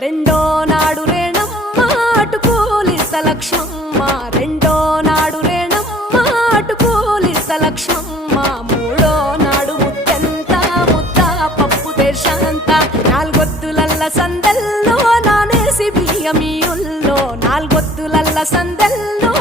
రెండో నాడు రేణమ్మ అటు పోలీస లక్ష్మమ్మ, రెండో నాడు రేణమ్మ అటు పోలీస లక్ష్మమ్మ, మూడో నాడు ముద్దెంత ముద్ద పప్పు దేశంత, నాలుగొత్తులల్ల సందెల్లో నానేసి బియ్యమీయుల్లో, నాలుగొత్తులల్ల సందెల్లో